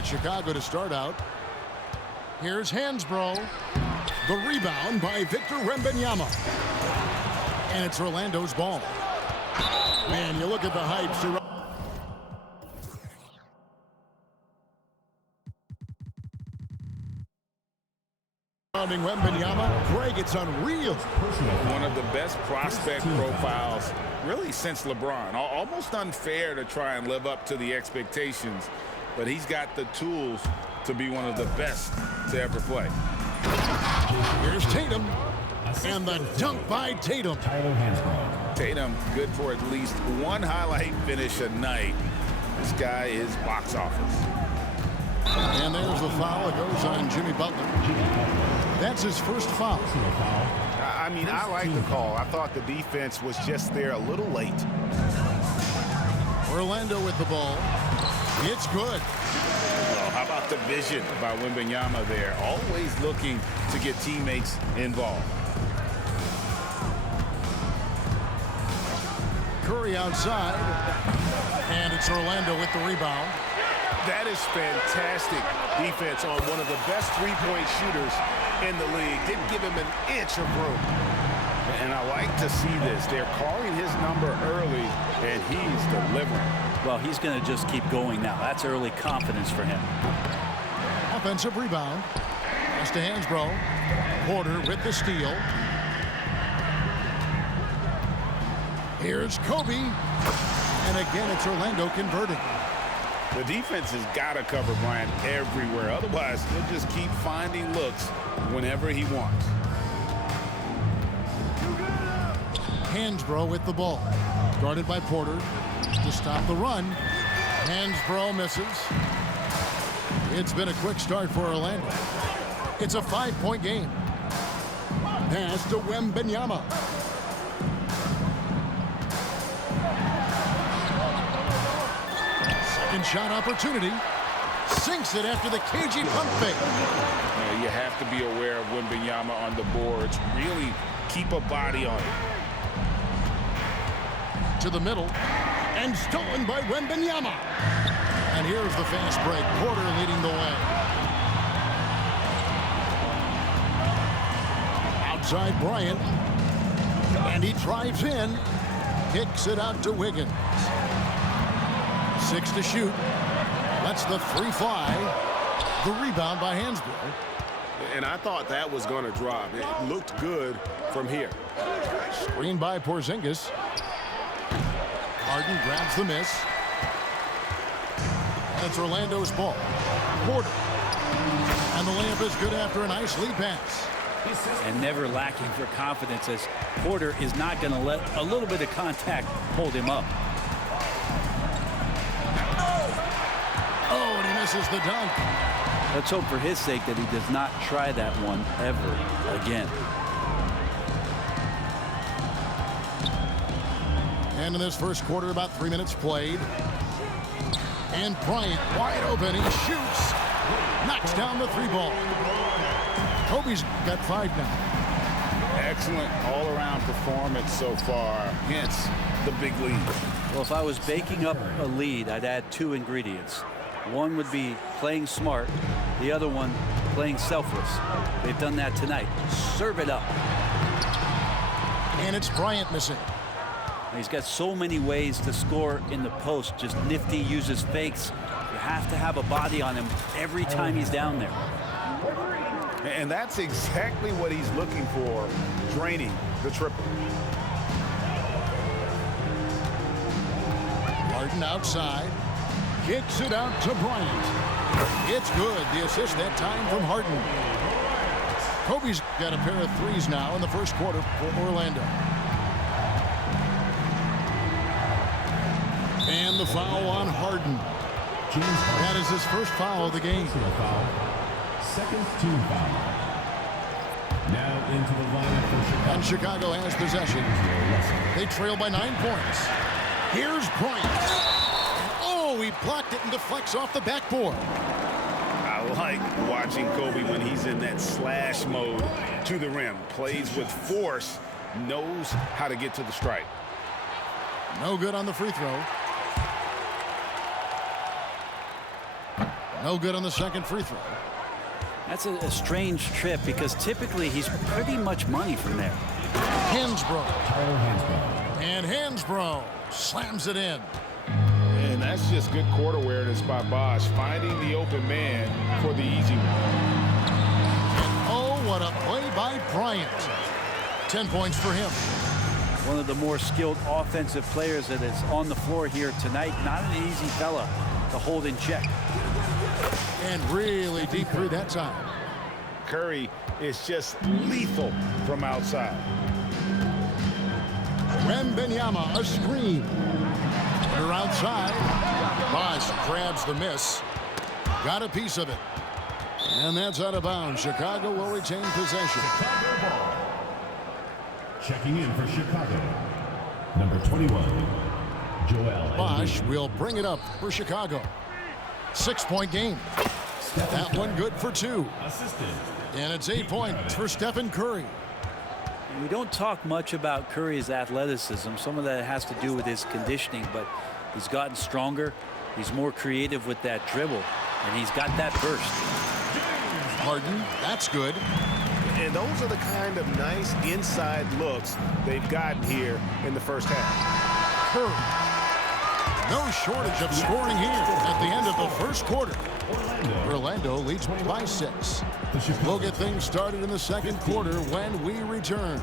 it's Chicago to start out. Here's Hansbrough. The rebound by Victor Wembanyama. And it's Orlando's ball. Man, you look at the hype surrounding Wembanyama. Greg, it's unreal. One of the best prospect profiles really since LeBron. Almost unfair to try and live up to the expectations, but he's got the tools to be one of the best to ever play. Here's Tatum. And the dunk by Tatum. Tatum, good for at least one highlight finish a night. This guy is box office. And there's the foul. It goes on Jimmy Butler. That's his first foul. I mean, I like the call. I thought the defense was just there a little late. Orlando with the ball. It's good. Well, how about the vision by Wembanyama there? Always looking to get teammates involved. Curry outside. And it's Orlando with the rebound. That is fantastic defense on one of the best three-point shooters in the league. Didn't give him an inch of room. And I like to see this. They're calling his number early, and he's delivering. Well, he's going to just keep going now. That's early confidence for him. Offensive rebound. Pass to Hansbrough. Porter with the steal. Here's Kobe. And again, it's Orlando converting. The defense has got to cover Bryant everywhere. Otherwise, he'll just keep finding looks whenever he wants. Hansbrough with the ball. Guarded by Porter to stop the run. Hansbrough misses. It's been a quick start for Orlando. It's a 5-point game. Pass to Wembanyama. Second shot opportunity. Sinks it after the cagey pump fake. You have to be aware of Wembanyama on the boards. Really keep a body on it. To the middle. And stolen by Wembanyama. And here's the fast break. Porter leading the way. Outside Bryant. And he drives in. Kicks it out to Wiggins. 6 to shoot. Lets the three fly. The rebound by Hansbrough. And I thought that was going to drop. It looked good from here. Screen by Porzingis. Harden grabs the miss. That's Orlando's ball. Porter. And the layup is good after a nice lead pass. And never lacking for confidence, as Porter is not going to let a little bit of contact hold him up. Oh, and he misses the dunk. Let's hope for his sake that he does not try that one ever again. And in this first quarter, about 3 minutes played. And Bryant wide open. He shoots. Knocks down the three ball. Kobe's got 5 now. Excellent all-around performance so far. Hence the big lead. Well, if I was baking up a lead, I'd add 2 ingredients. One would be playing smart. The other one, playing selfless. They've done that tonight. Serve it up. And it's Bryant missing. He's got so many ways to score in the post. Just nifty, uses fakes. You have to have a body on him every time he's down there. And that's exactly what he's looking for, draining the triple. Harden outside. Kicks it out to Bryant. It's good. The assist that time from Harden. Kobe's got a pair of threes now in the first quarter for Orlando. And the foul on Harden. That is his first foul of the game. Second team foul. Now into the lineup for Chicago. And Chicago has possession. They trail by 9 points. Here's Bryant. Oh, he blocked it and deflects off the backboard. I like watching Kobe when he's in that slash mode to the rim. Plays with force, knows how to get to the stripe. No good on the free throw. No good on the second free throw. That's a strange trip because typically he's pretty much money from there. Hansbrough. Tyler Hansbrough. And Hansbrough slams it in. And that's just good court awareness by Bosch, finding the open man for the easy one. Oh, what a play by Bryant. 10 points for him. One of the more skilled offensive players that is on the floor here tonight. Not an easy fella to hold in check. And really deep three that time. Curry is just lethal from outside. Wembanyama, a screen. They're outside. Bosch grabs the miss. Got a piece of it. And that's out of bounds. Chicago will retain possession. Checking in for Chicago, number 21, Joel Bosch Embiid. will bring it up for Chicago. 6-point game. That one good for 2. Assistant. And it's 8 points for Stephen Curry. We don't talk much about Curry's athleticism. Some of that has to do with his conditioning, but he's gotten stronger. He's more creative with that dribble, and he's got that burst. Harden, that's good. And those are the kind of nice inside looks they've gotten here in the first half. Curry. No shortage of scoring here at the end of the first quarter. Orlando leads by 6. We'll get things started in the second quarter when we return.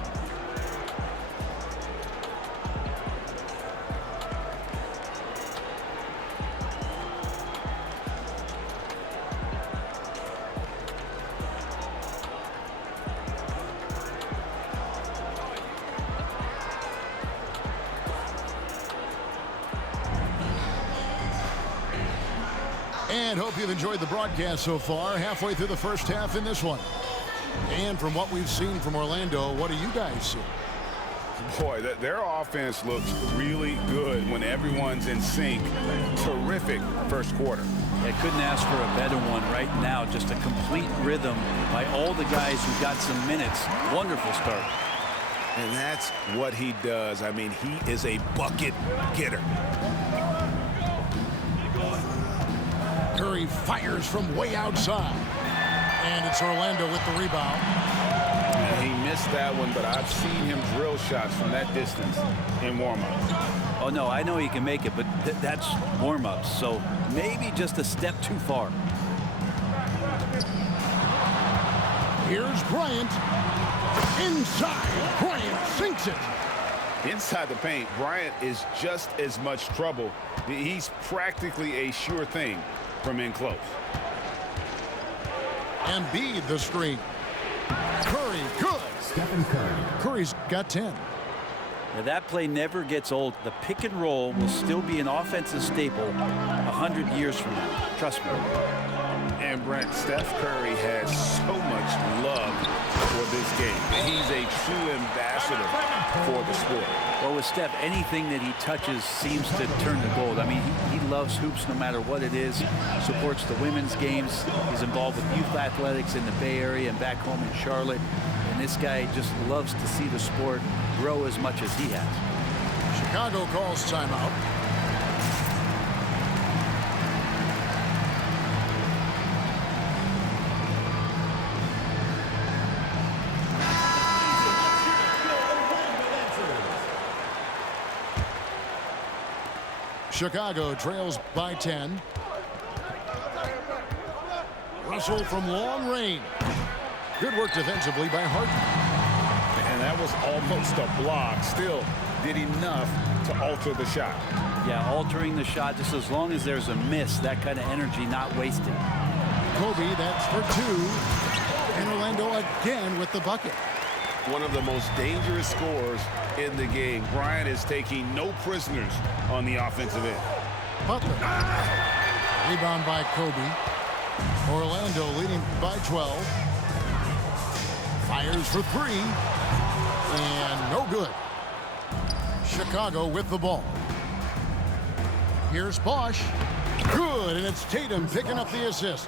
And hope you've enjoyed the broadcast so far. Halfway through the first half in this one. And from what we've seen from Orlando, what do you guys see? Boy, their offense looks really good when everyone's in sync. Terrific first quarter. I couldn't ask for a better one right now. Just a complete rhythm by all the guys who got some minutes. Wonderful start. And that's what he does. I mean, he is a bucket getter. Curry fires from way outside. And it's Orlando with the rebound. And he missed that one, but I've seen him drill shots from that distance in warm-ups. Oh, no, I know he can make it, but that's warm-ups, so maybe just a step too far. Here's Bryant. Inside. Bryant sinks it. Inside the paint, Bryant is just as much trouble. He's practically a sure thing from in close. Embiid the screen. Curry, good. Stephen Curry. Curry's got 10. Now, that play never gets old. The pick and roll will still be an offensive staple 100 years from now. Trust me. And Brent, Steph Curry has so much love for this game. He's a true ambassador for the sport. Well, with Steph, anything that he touches seems to turn to gold. I mean, he loves hoops no matter what it is. Supports the women's games. He's involved with youth athletics in the Bay Area and back home in Charlotte. And this guy just loves to see the sport grow as much as he has. Chicago calls timeout. Chicago trails by 10. Russell from long range. Good work defensively by Harden. And that was almost a block. Still did enough to alter the shot. Yeah, altering the shot just as long as there's a miss, that kind of energy not wasted. Kobe, that's for 2. And Orlando again with the bucket. One of the most dangerous scorers in the game. Bryant is taking no prisoners on the offensive end. Butler. Rebound by Kobe. Orlando leading by 12. Fires for 3. And no good. Chicago with the ball. Here's Bosch. Good, and it's Tatum picking up the assist.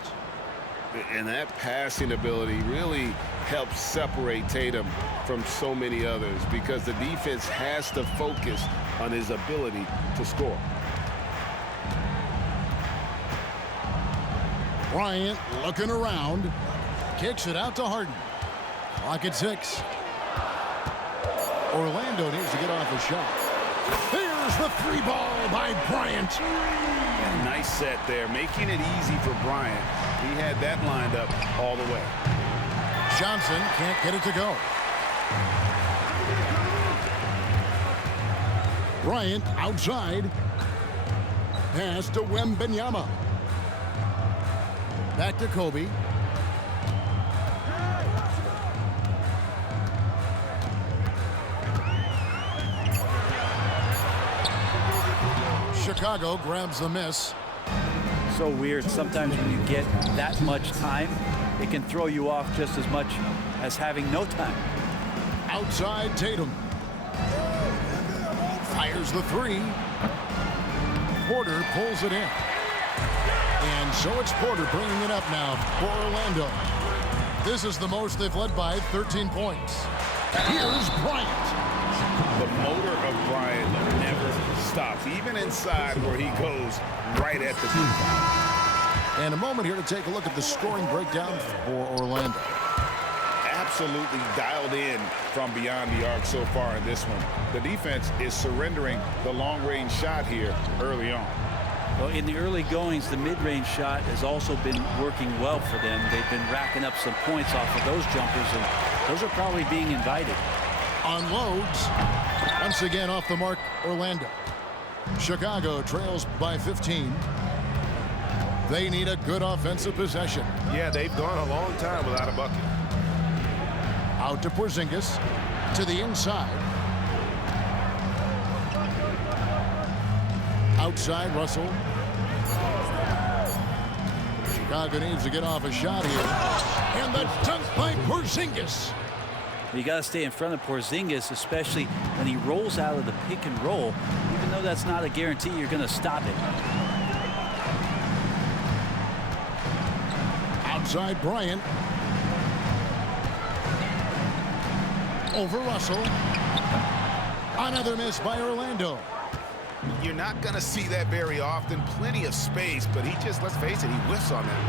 And that passing ability really helps separate Tatum from so many others because the defense has to focus on his ability to score. Bryant looking around. Kicks it out to Harden. Clock at 6. Orlando needs to get off a shot. Here's the 3-ball by Bryant. Yeah, nice set there, making it easy for Bryant. He had that lined up all the way. Johnson can't get it to go. Bryant outside. Pass to Wembanyama. Back to Kobe. Chicago grabs the miss. So weird. Sometimes when you get that much time, it can throw you off just as much as having no time. Outside Tatum. Fires the 3. Porter pulls it in. And so it's Porter bringing it up now for Orlando. This is the most they've led by 13 points. Here's Bryant. The motor of Bryant never stops, even inside where he goes right at the defense. And a moment here to take a look at the scoring breakdown for Orlando. Absolutely dialed in from beyond the arc so far in this one. The defense is surrendering the long-range shot here early on. Well, in the early goings, the mid-range shot has also been working well for them. They've been racking up some points off of those jumpers, and those are probably being invited. Unloads. Once again off the mark, Orlando. Chicago trails by 15. They need a good offensive possession. Yeah, they've gone a long time without a bucket. Out to Porzingis. To the inside. Outside Russell. Chicago needs to get off a shot here. And the dunk by Porzingis. You got to stay in front of Porzingis, especially when he rolls out of the pick and roll. Even though that's not a guarantee, you're going to stop it. Outside Bryant. Over Russell. Another miss by Orlando. You're not going to see that very often. Plenty of space, but he just, let's face it, he whiffs on that.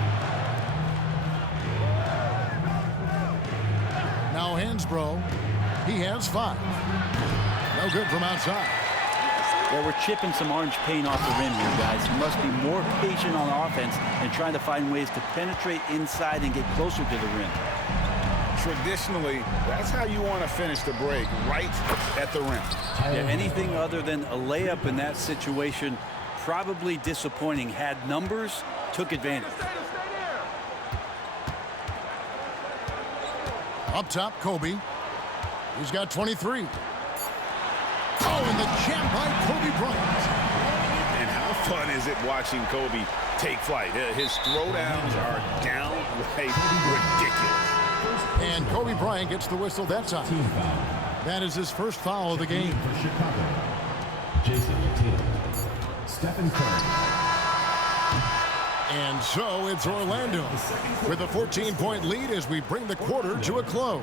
Now Hansbrough. He has 5. No good from outside. Well, we're chipping some orange paint off the rim here, guys. You must be more patient on offense and trying to find ways to penetrate inside and get closer to the rim. Traditionally, that's how you want to finish the break, right at the rim. Yeah, anything other than a layup in that situation, probably disappointing. Had numbers, took advantage. Up top, Kobe. He's got 23. Oh, and the jam by Kobe Bryant. And how fun is it watching Kobe take flight? His throwdowns are downright ridiculous. And Kobe Bryant gets the whistle that time. Team foul. That is his first foul of the game. For Chicago, Jason Tatum, Stephen Curry. And so it's Orlando with a 14-point lead as we bring the quarter to a close.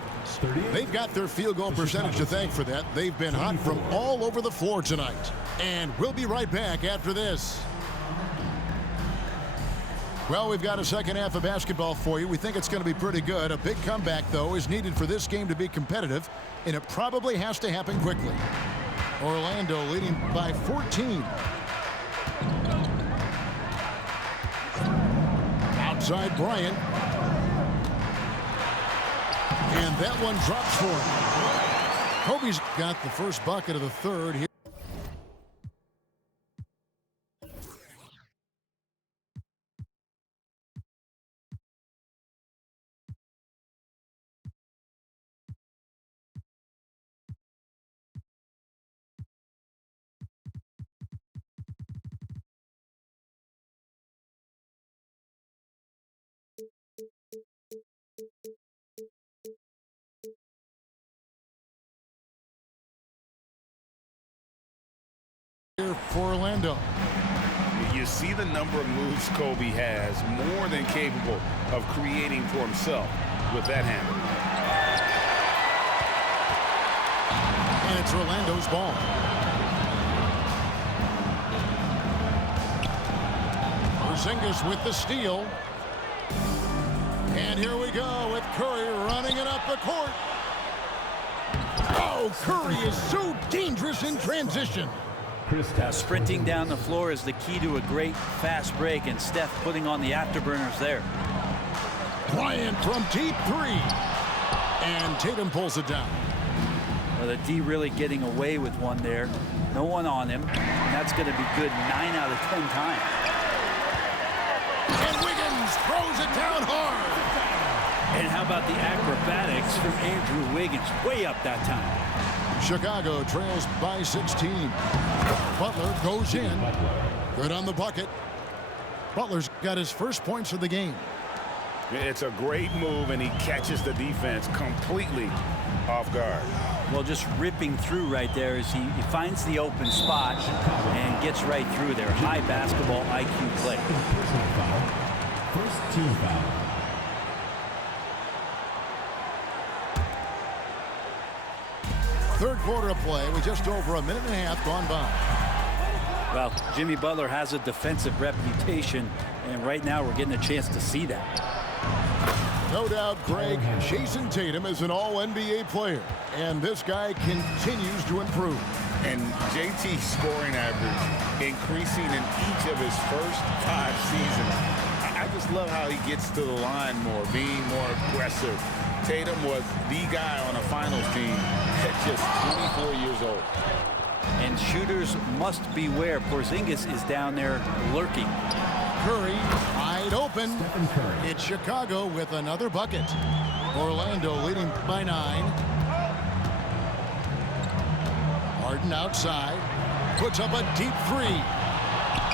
They've got their field goal percentage to thank for that. They've been hot from all over the floor tonight. And we'll be right back after this. Well, we've got a second half of basketball for you. We think it's going to be pretty good. A big comeback, though, is needed for this game to be competitive, and it probably has to happen quickly. Orlando leading by 14. Outside Bryant. And that one drops for him. Kobe's got the first bucket of the third here. For Orlando. You see the number of moves Kobe has, more than capable of creating for himself with that handle. And it's Orlando's ball. Porzingis with the steal. And here we go with Curry running it up the court. Oh, Curry is so dangerous in transition. Sprinting down the floor is the key to a great fast break, and Steph putting on the afterburners there. Bryant from deep three. And Tatum pulls it down. Well, the D really getting away with one there. No one on him. And that's going to be good 9 out of 10 times. And Wiggins throws it down hard. And how about the acrobatics from Andrew Wiggins? Way up that time. Chicago trails by 16. Butler goes in. Good on the bucket. Butler's got his first points of the game. It's a great move, and he catches the defense completely off guard. Well, just ripping through right there as he finds the open spot and gets right through there. High basketball IQ play. First team foul. Third quarter of play with just over a minute and a half gone by. Well, Jimmy Butler has a defensive reputation, and right now we're getting a chance to see that. No doubt, Greg, Jason Tatum is an all-NBA player, and this guy continues to improve. And JT's scoring average increasing in each of his first 5 seasons. I just love how he gets to the line more, being more aggressive. Tatum was the guy on a finals team at just 24 years old. And shooters must beware. Porzingis is down there lurking. Curry wide open. It's Chicago with another bucket. Orlando leading by 9. Harden outside. Puts up a deep 3.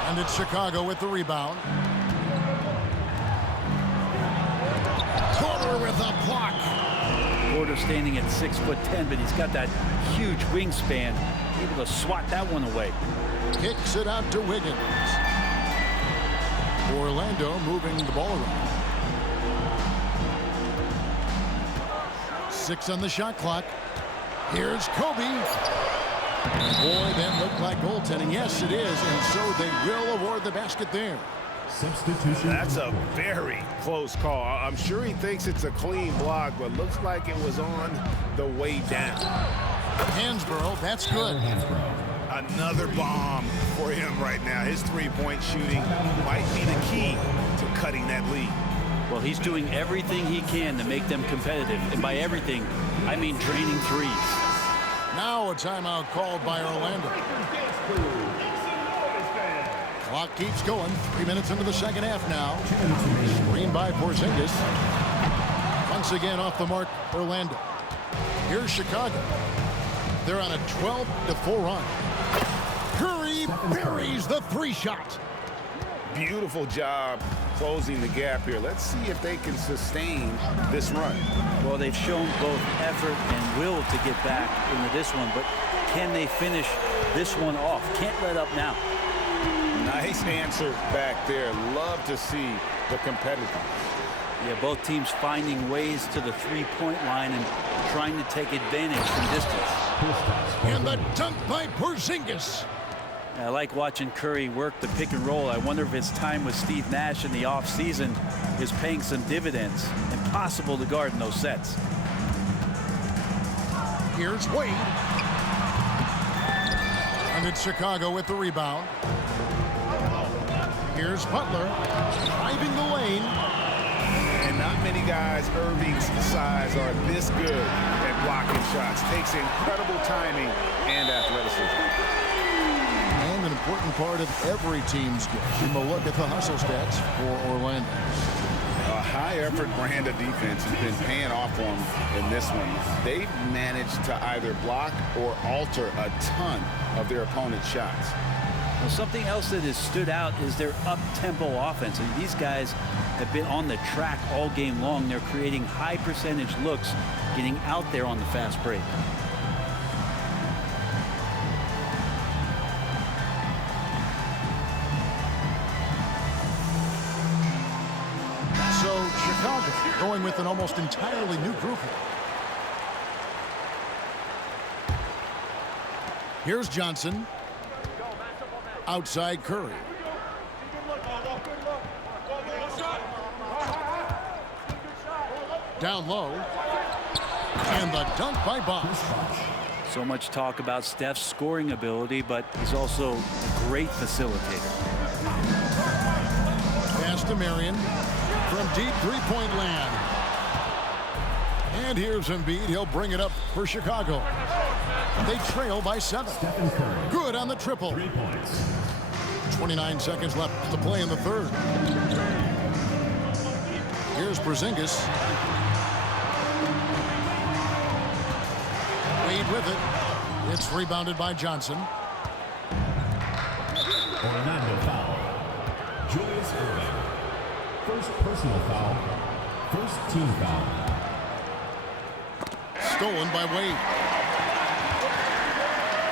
And it's Chicago with the rebound. Porter with a block. Porter standing at 6'10", but he's got that huge wingspan, able to swat that one away. Kicks it out to Wiggins. Orlando moving the ball around. 6 on the shot clock. Here's Kobe. Boy, that looked like goaltending. Yes, it is, and so they will award the basket there. Substitution. That's a very close call. I'm sure he thinks it's a clean block, but looks like it was on the way down. Hansborough, that's good. Another bomb for him right now. His three-point shooting might be the key to cutting that lead. Well, he's doing everything he can to make them competitive. And by everything, I mean draining threes. Now a timeout called by Orlando. Clock keeps going. 3 minutes into the second half now. Screen by Porzingis. Once again off the mark, Orlando. Here's Chicago. They're on a 12-4 run. Curry buries the 3-shot. Beautiful job closing the gap here. Let's see if they can sustain this run. Well, they've shown both effort and will to get back into this one, but can they finish this one off? Can't let up now. Nice answer back there. Love to see the competitiveness. Yeah, both teams finding ways to the three-point line and trying to take advantage from distance. And the dunk by Porzingis. I like watching Curry work the pick and roll. I wonder if his time with Steve Nash in the offseason is paying some dividends. Impossible to guard in those sets. Here's Wade. And it's Chicago with the rebound. Here's Butler driving the lane. And not many guys Irving's size are this good at blocking shots. Takes incredible timing and athleticism. And an important part of every team's game. A look at the hustle stats for Orlando. A high-effort brand of defense has been paying off for them in this one. They've managed to either block or alter a ton of their opponent's shots. Well, something else that has stood out is their up-tempo offense. And these guys have been on the track all game long. They're creating high-percentage looks, getting out there on the fast break. So Chicago going with an almost entirely new group here. Here's Johnson. Outside Down low. And the dunk by Bosch. So much talk about Steph's scoring ability, but he's also a great facilitator. Pass to Marion from deep three-point land. And here's Embiid. He'll bring it up for Chicago. They trail by 7. Good on the triple. 3 points. 29 seconds left to play in the third. Here's Porzingis. Wade with it. It's rebounded by Johnson. Orlando foul. Julius Erving. First personal foul. First team foul. Stolen by Wade.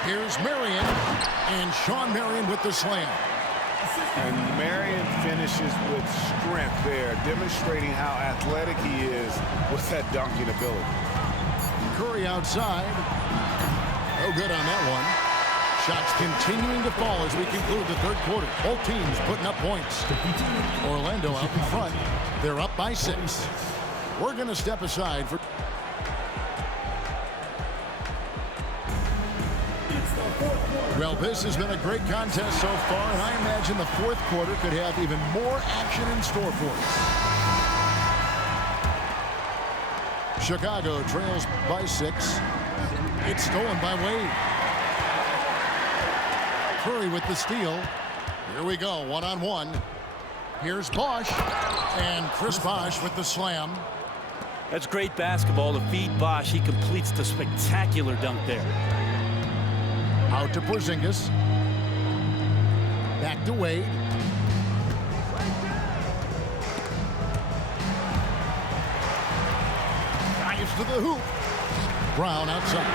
Here's Marion. And Sean Marion with the slam. And Marion finishes with strength there, demonstrating how athletic he is with that dunking ability. Curry outside. No good on that one. Shots continuing to fall as we conclude the third quarter. Both teams putting up points. Orlando out in front. They're up by 6. We're going to step aside for... Well, this has been a great contest so far, and I imagine the fourth quarter could have even more action in store for us. Chicago trails by 6. It's stolen by Wade. Curry with the steal. Here we go, one-on-one. Here's Bosch, and Chris Bosch with the slam. That's great basketball to feed Bosch. He completes the spectacular dunk there. Out to Porzingis. Back to Wade. Drives to the hoop. Brown outside.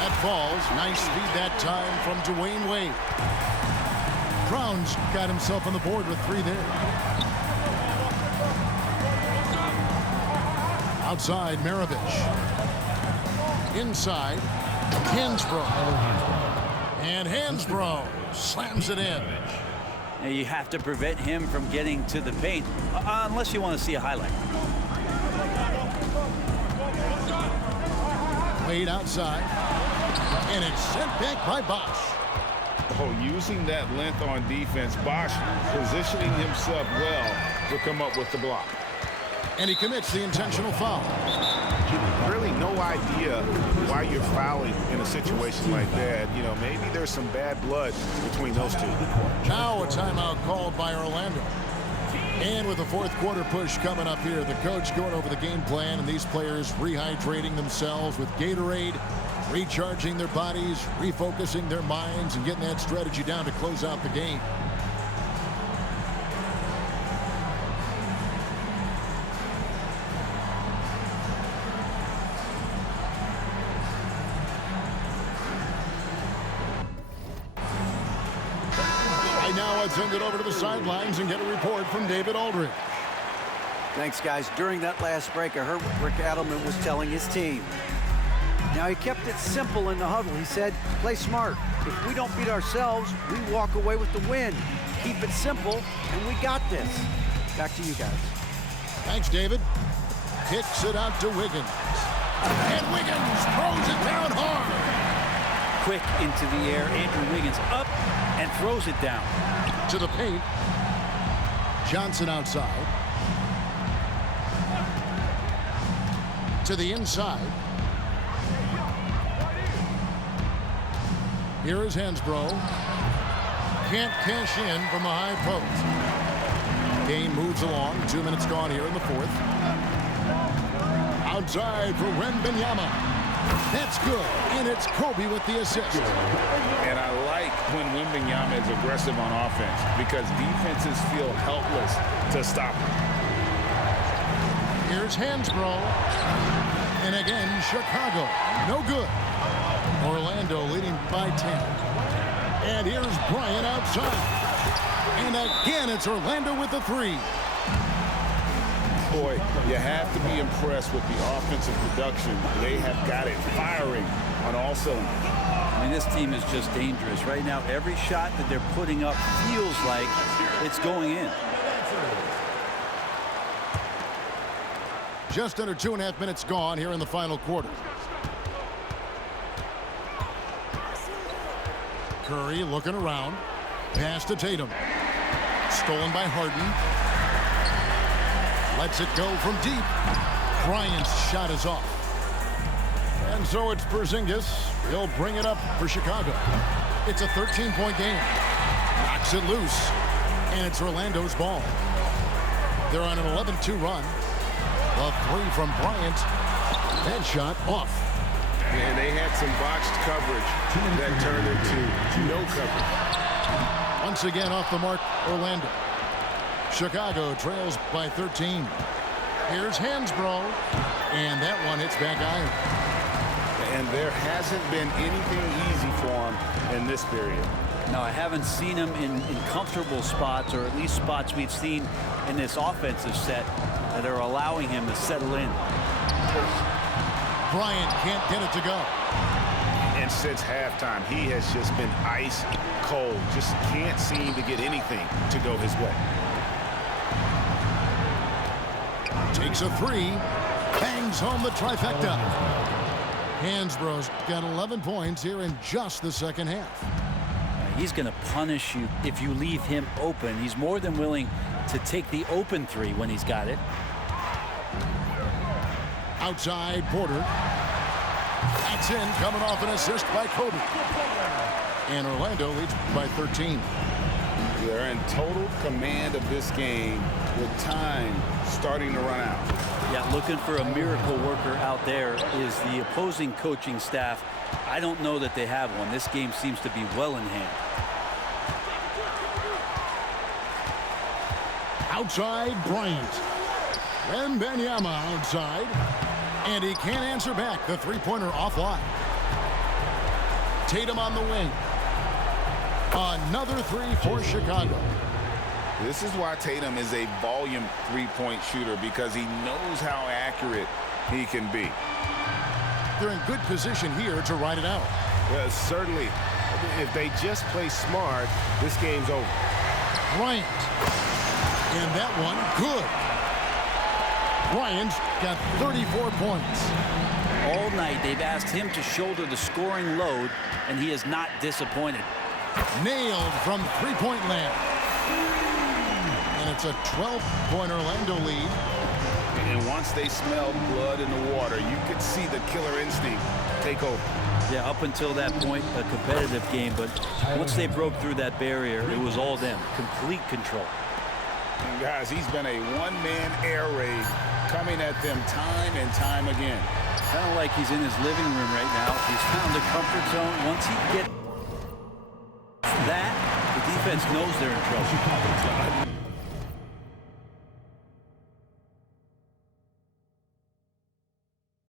That falls. Nice speed that time from Dwayne Wade. Brown's got himself on the board with 3 there. Outside, Maravich. Inside. Hansbrough. And Hansbrough slams it in. Now you have to prevent him from getting to the paint, unless you want to see a highlight. Wade outside. And it's sent back by Bosch. Oh, using that length on defense, Bosch positioning himself well to come up with the block. And he commits the intentional foul. Really no idea why you're fouling in a situation like that. You know, maybe there's some bad blood between those two. Now a timeout called by Orlando. And with the fourth quarter push coming up here, the coach going over the game plan, and these players rehydrating themselves with Gatorade, recharging their bodies, refocusing their minds, and getting that strategy down to close out the game. Let's send it over to the sidelines and get a report from David Aldridge. Thanks, guys. During that last break, I heard what Rick Adelman was telling his team. Now, he kept it simple in the huddle. He said, play smart. If we don't beat ourselves, we walk away with the win. Keep it simple, and we got this. Back to you guys. Thanks, David. Kicks it out to Wiggins. And Wiggins throws it down hard. Quick into the air. Andrew Wiggins up and throws it down. To the paint. Johnson outside. To the inside. Here is Hansbrough. Can't cash in from the high post. Game moves along. 2 minutes gone here in the fourth. Outside for Wembanyama. That's good, and it's Kobe with the assist. And I like when Wembanyama is aggressive on offense because defenses feel helpless to stop him. Here's Hansbrough. And again, Chicago. No good. Orlando leading by 10. And here's Bryant outside. And again, it's Orlando with the 3. Boy, you have to be impressed with the offensive production. They have got it firing on all cylinders. I mean, this team is just dangerous. Right now, every shot that they're putting up feels like it's going in. Just under 2.5 minutes gone here in the final quarter. Curry looking around. Pass to Tatum. Stolen by Harden. Lets it go from deep. Bryant's shot is off. And so it's Porzingis. He'll bring it up for Chicago. It's a 13-point game. Knocks it loose. And it's Orlando's ball. They're on an 11-2 run. A three from Bryant. That shot off. And they had some botched coverage that turned into no coverage. Once again off the mark, Orlando. Chicago trails by 13. Here's Hansbrough. And that one hits back iron. And there hasn't been anything easy for him in this period. No, I haven't seen him in comfortable spots, or at least spots we've seen in this offensive set that are allowing him to settle in. Bryant can't get it to go. And since halftime, he has just been ice cold. Just can't seem to get anything to go his way. Takes a three. Bangs home the trifecta. Hansbrough's got 11 points here in just the second half. He's going to punish you if you leave him open. He's more than willing to take the open three when he's got it. Outside, Porter. That's in, coming off an assist by Kobe. And Orlando leads by 13. They're in total command of this game with time starting to run out. Yeah, looking for a miracle worker out there is the opposing coaching staff. I don't know that they have one. This game seems to be well in hand. Outside, Bryant. And Benyama outside. And he can't answer back. The three-pointer offline. Tatum on the wing. Another three for Chicago. This is why Tatum is a volume three-point shooter, because he knows how accurate he can be. They're in good position here to ride it out. Well, certainly, if they just play smart, this game's over. Bryant. And that one, good. Bryant's got 34 points. All night they've asked him to shoulder the scoring load, and he is not disappointed. Nailed from three-point land. And it's a 12-point Orlando lead. And once they smelled blood in the water, you could see the killer instinct take over. Yeah, up until that point, a competitive game, but once they broke through that barrier, it was all them. Complete control. And guys, he's been a one-man air raid coming at them time and time again. Kind of like he's in his living room right now. He's found a comfort zone. Once he gets that, the defense knows they're in trouble.